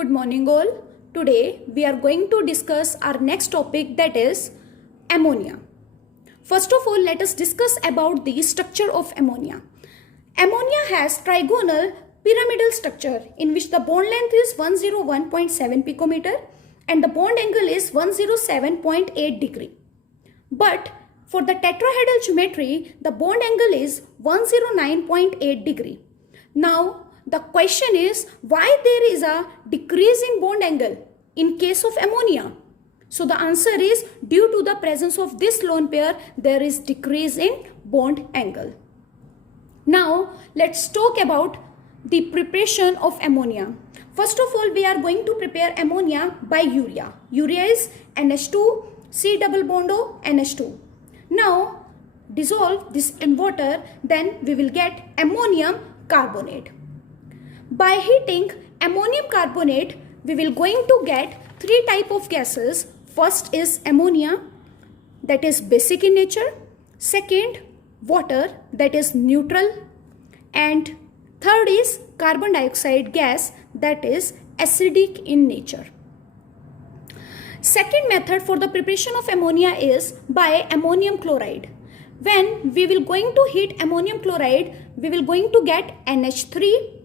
Good morning all. Today we are going to discuss our next topic, that is ammonia. First of all, let us discuss about the structure of ammonia. Ammonia has trigonal pyramidal structure in which the bond length is 101.7 picometer and the bond angle is 107.8 degree. But for the tetrahedral geometry, the bond angle is 109.8 degree. Now, the question is why there is a decrease in bond angle in case of ammonia. So the answer is due to the presence of this lone pair, there is decrease in bond angle. Now let's talk about the preparation of ammonia. First of all, we are going to prepare ammonia by urea. Urea is NH2, C double bond O, NH2. Now dissolve this in water, then we will get ammonium carbonate. By heating ammonium carbonate, we will going to get three type of gases. First is ammonia, that is basic in nature. Second, water, that is neutral. And third is carbon dioxide gas, that is acidic in nature. Second method for the preparation of ammonia is by ammonium chloride. When we will going to heat ammonium chloride, we will going to get NH3.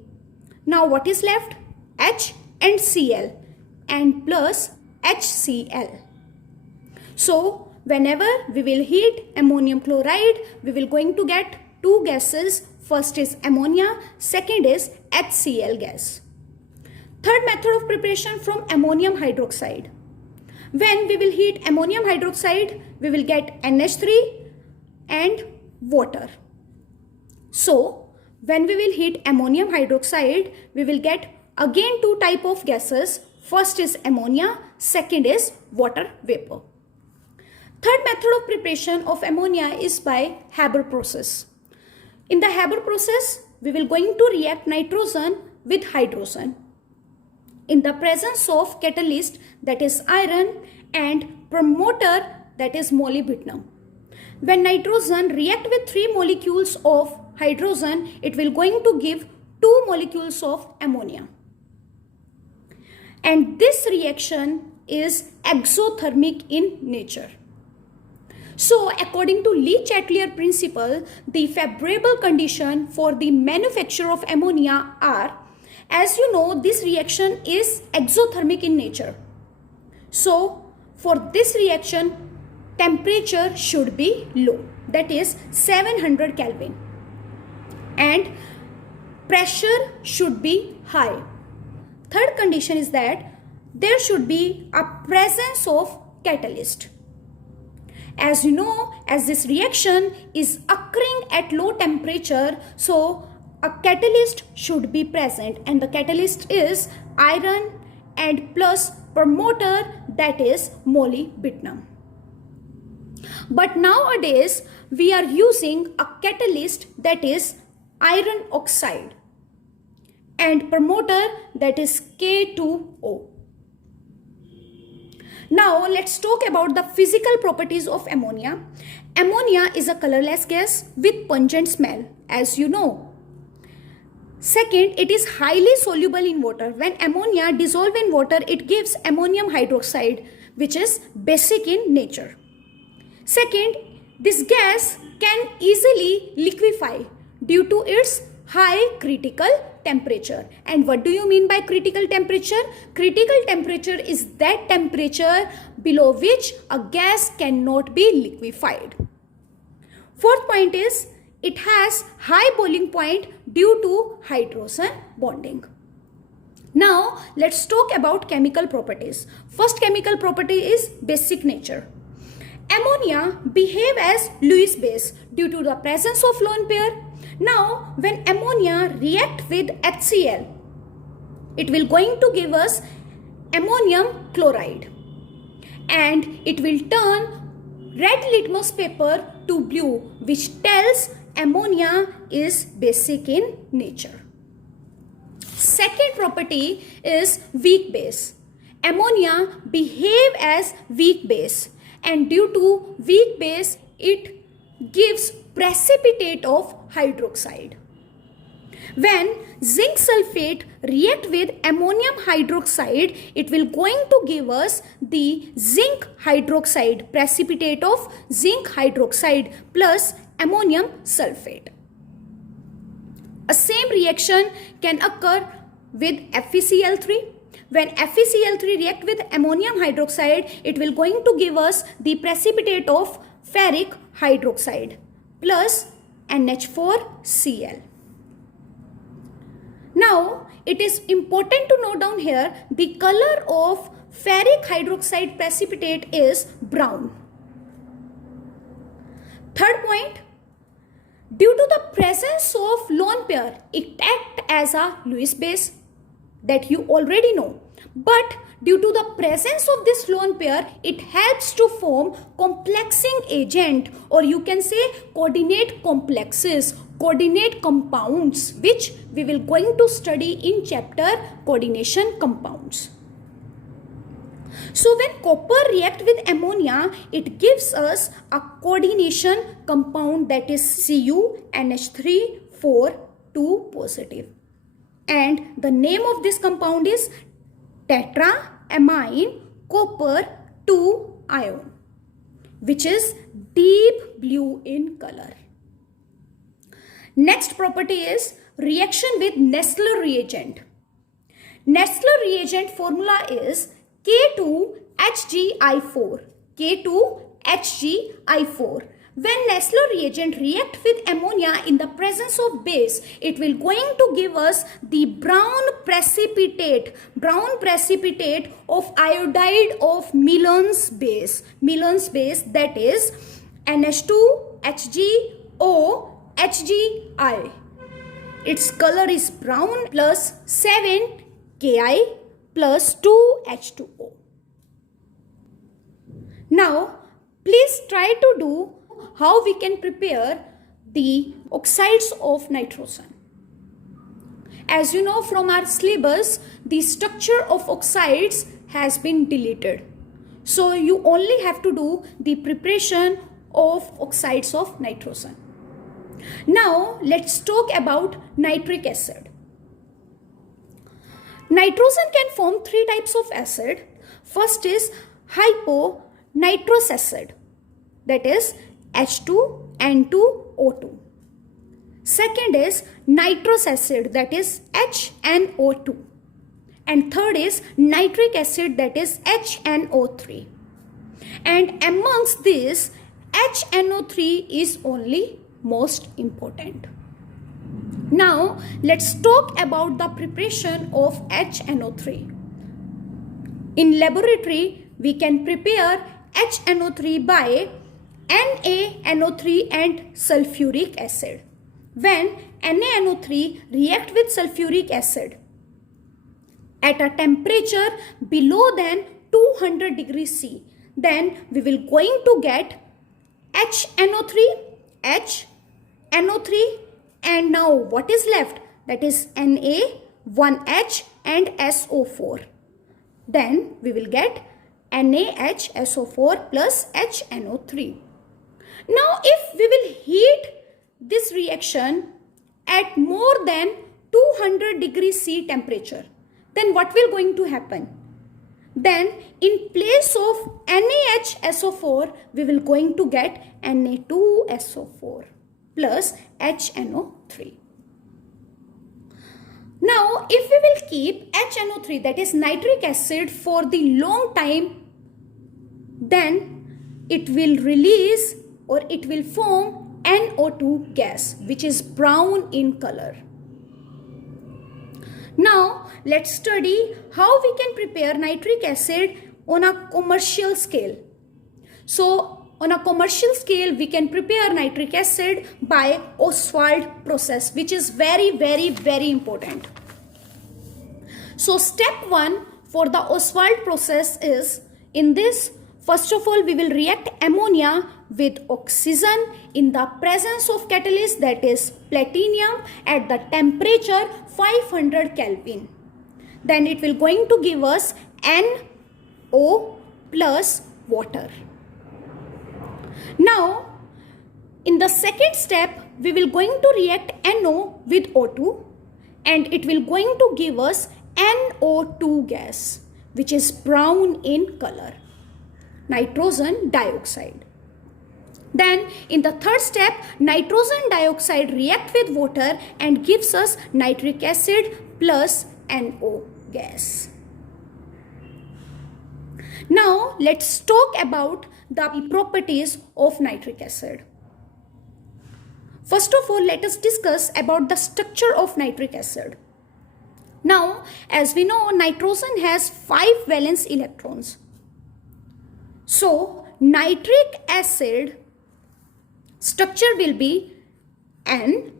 Now what is left? H and Cl and plus HCl. So whenever we will heat ammonium chloride, we will going to get two gases. First is ammonia, second is HCl gas. Third method of preparation from ammonium hydroxide. When we will heat ammonium hydroxide, we will get NH3 and water. So when we will heat ammonium hydroxide, we will get again two type of gases. First is ammonia, second is water vapor. Third method of preparation of ammonia is by Haber process. In the Haber process, we will going to react nitrogen with hydrogen in the presence of catalyst, that is iron, and promoter, that is molybdenum. When nitrogen react with three molecules of hydrogen, it will going to give two molecules of ammonia. And this reaction is exothermic in nature. So according to Le-Chatelier principle, the favorable condition for the manufacture of ammonia are, as you know, this reaction is exothermic in nature. So for this reaction, temperature should be low, that is 700 Kelvin. And pressure should be high. Third condition is that there should be a presence of catalyst. As you know, as this reaction is occurring at low temperature, so a catalyst should be present, and the catalyst is iron and plus promoter, that is molybdenum. But nowadays we are using a catalyst, that is iron oxide, and promoter, that is K2O. Now let's talk about the physical properties of ammonia. Ammonia is a colorless gas with pungent smell, as you know. Second, it is highly soluble in water. When ammonia dissolves in water, it gives ammonium hydroxide, which is basic in nature. Second, this gas can easily liquefy due to its high critical temperature. And what do you mean by critical temperature? Critical temperature is that temperature below which a gas cannot be liquefied. Fourth point is it has high boiling point due to hydrogen bonding. Now let's talk about chemical properties. First chemical property is basic nature. Ammonia behave as Lewis base due to the presence of lone pair. Now when ammonia react with HCl, it will going to give us ammonium chloride, and it will turn red litmus paper to blue, which tells ammonia is basic in nature. Second property is weak base. Ammonia behave as weak base, and due to weak base, it gives precipitate of hydroxide. When zinc sulfate react with ammonium hydroxide, it will going to give us the zinc hydroxide, precipitate of zinc hydroxide plus ammonium sulfate. A same reaction can occur with FeCl3. When FeCl3 react with ammonium hydroxide, it will going to give us the precipitate of ferric hydroxide plus NH4Cl. Now, it is important to note down here the color of ferric hydroxide precipitate is brown. Third point, due to the presence of lone pair, it acts as a Lewis base that you already know. But due to the presence of this lone pair, it helps to form complexing agent, or you can say coordinate complexes, coordinate compounds, which we will going to study in chapter coordination compounds. So when copper react with ammonia, it gives us a coordination compound that is CuNH3 2 positive. And the name of this compound is tetraamine copper 2 ion, which is deep blue in color. Next property is reaction with Nestler reagent. Nestler reagent formula is K2HgI4. K2HgI4. When Nestler reagent react with ammonia in the presence of base, it will going to give us the brown precipitate of iodide of Milan's base. Milan's base, that is NH2HgOHgI. Its color is brown plus 7 Ki plus 2 H2O. Now, please try to do how we can prepare the oxides of nitrogen. As you know from our syllabus, the structure of oxides has been deleted. So you only have to do the preparation of oxides of nitrogen. Now let's talk about nitric acid. Nitrogen can form three types of acid. First is hyponitrous acid, that is H2N2O2. Second is nitrous acid, that is HNO2. And third is nitric acid, that is HNO3. And amongst this, HNO3 is only most important. Now let's talk about the preparation of HNO3. In laboratory, we can prepare HNO3 by NaNO3 and sulfuric acid. When NaNO3 react with sulfuric acid at a temperature below than 200 degrees C, then we will going to get HNO3, HNO3, and now what is left? That is Na, 1H and SO4. Then we will get NaHSO4 plus HNO3. Now if we will heat this reaction at more than 200 degrees C temperature, then what will going to happen? Then in place of NaHSO4, we will going to get Na2SO4 plus HNO3. Now if we will keep HNO3, that is nitric acid, for the long time, then it will release or it will form NO2 gas, which is brown in color. Now let's study how we can prepare nitric acid on a commercial scale. So on a commercial scale, we can prepare nitric acid by Ostwald process, which is very important. So step 1 for the Ostwald process is, in this, first of all, we will react ammonia with oxygen in the presence of catalyst, that is platinum, at the temperature 500 Kelvin. Then it will going to give us NO plus water. Now in the second step, we will going to react NO with O2. and it will going to give us NO2 gas, which is brown in color, nitrogen dioxide. Then in the third step, nitrogen dioxide react with water and gives us nitric acid plus NO gas. Now let's talk about the properties of nitric acid. First of all, let us discuss about the structure of nitric acid. Now, as we know, nitrogen has 5 valence electrons. So, nitric acid structure will be N,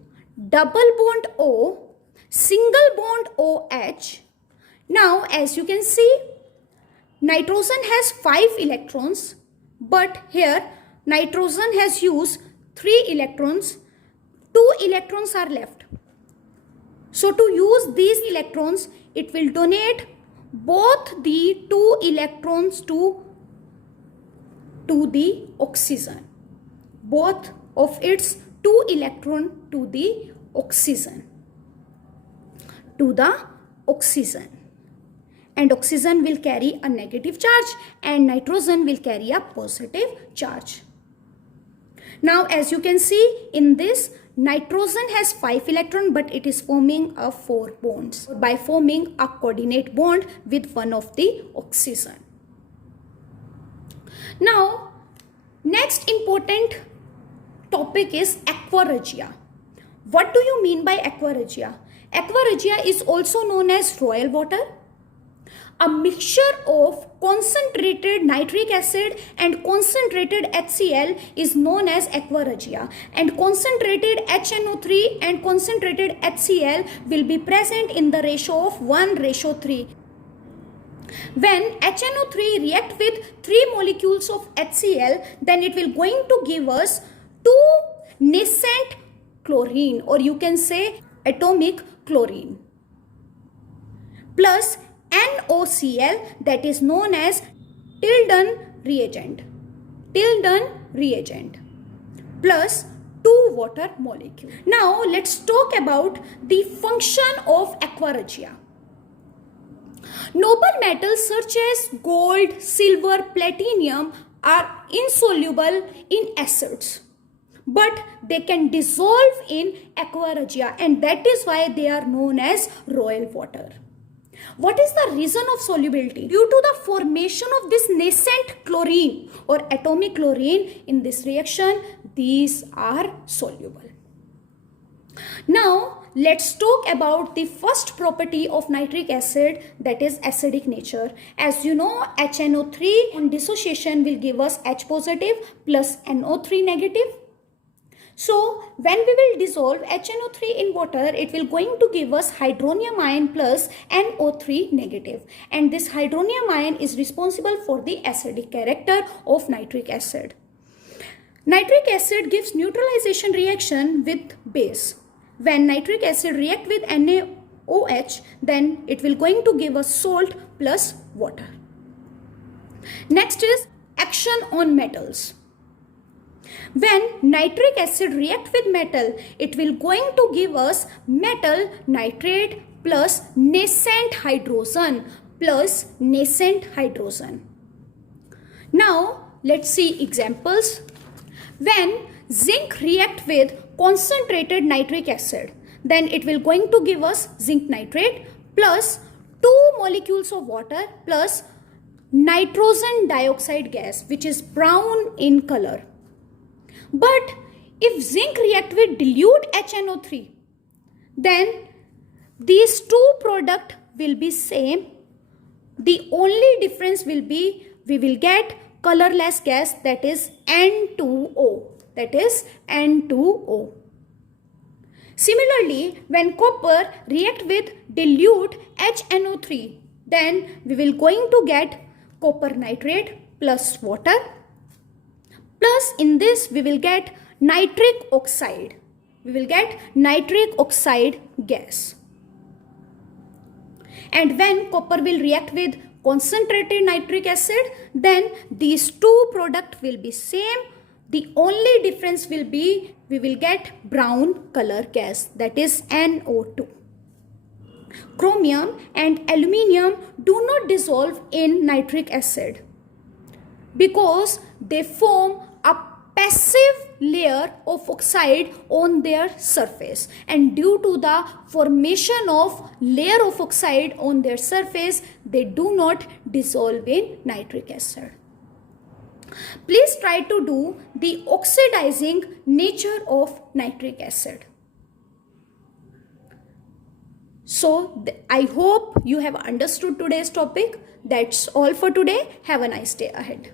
double bond O, single bond OH. Now, as you can see, nitrogen has 5 electrons, but here nitrogen has used 3 electrons. 2 electrons are left. So to use these electrons, it will donate both the 2 electrons to the oxygen. Both of its 2 electron to the oxygen. And oxygen will carry a negative charge and nitrogen will carry a positive charge. Now as you can see in this, nitrogen has 5 electrons, but it is forming a 4 bonds by forming a coordinate bond with one of the oxygen. Now next important topic is aqua regia. What do you mean by aqua regia? Aqua regia is also known as royal water. A mixture of concentrated nitric acid and concentrated HCl is known as aqua regia, and concentrated HNO3 and concentrated HCl will be present in the ratio of 1:3. When HNO3 react with 3 molecules of HCl, then it will going to give us 2 nascent chlorine, or you can say atomic chlorine, plus NOCl, that is known as Tilden reagent, plus 2 water molecule. Now let's talk about the function of aqua regia. Noble metals such as gold, silver, platinum are insoluble in acids, but they can dissolve in aqua regia, and that is why they are known as royal water. What is the reason of solubility? Due to the formation of this nascent chlorine or atomic chlorine in this reaction, these are soluble. Now let's talk about the first property of nitric acid, that is acidic nature. As you know, HNO3 on dissociation will give us H positive plus NO3 negative. So when we will dissolve HNO3 in water, it will going to give us hydronium ion plus NO3 negative, and this hydronium ion is responsible for the acidic character of nitric acid. Nitric acid gives neutralization reaction with base. When nitric acid react with NaOH, then it will going to give us salt plus water. Next is action on metals. When nitric acid react with metal, it will going to give us metal nitrate plus nascent hydrogen. Now let's see examples. When zinc react with concentrated nitric acid, then it will going to give us zinc nitrate plus 2 molecules of water plus nitrogen dioxide gas, which is brown in color. But if zinc react with dilute HNO3, then these 2 products will be same. The only difference will be we will get colorless gas, that is N2O. Similarly, when copper react with dilute HNO3, then we will going to get copper nitrate plus water. Plus in this we will get nitric oxide. Gas. And when copper will react with concentrated nitric acid, then these 2 products will be same. The only difference will be we will get brown color gas, that is NO2. chromium and aluminium do not dissolve in nitric acid because they form a passive layer of oxide on their surface, and due to the formation of layer of oxide on their surface, they do not dissolve in nitric acid. Please try to do the oxidizing nature of nitric acid. So I hope you have understood today's topic. That's all for today. Have a nice day ahead.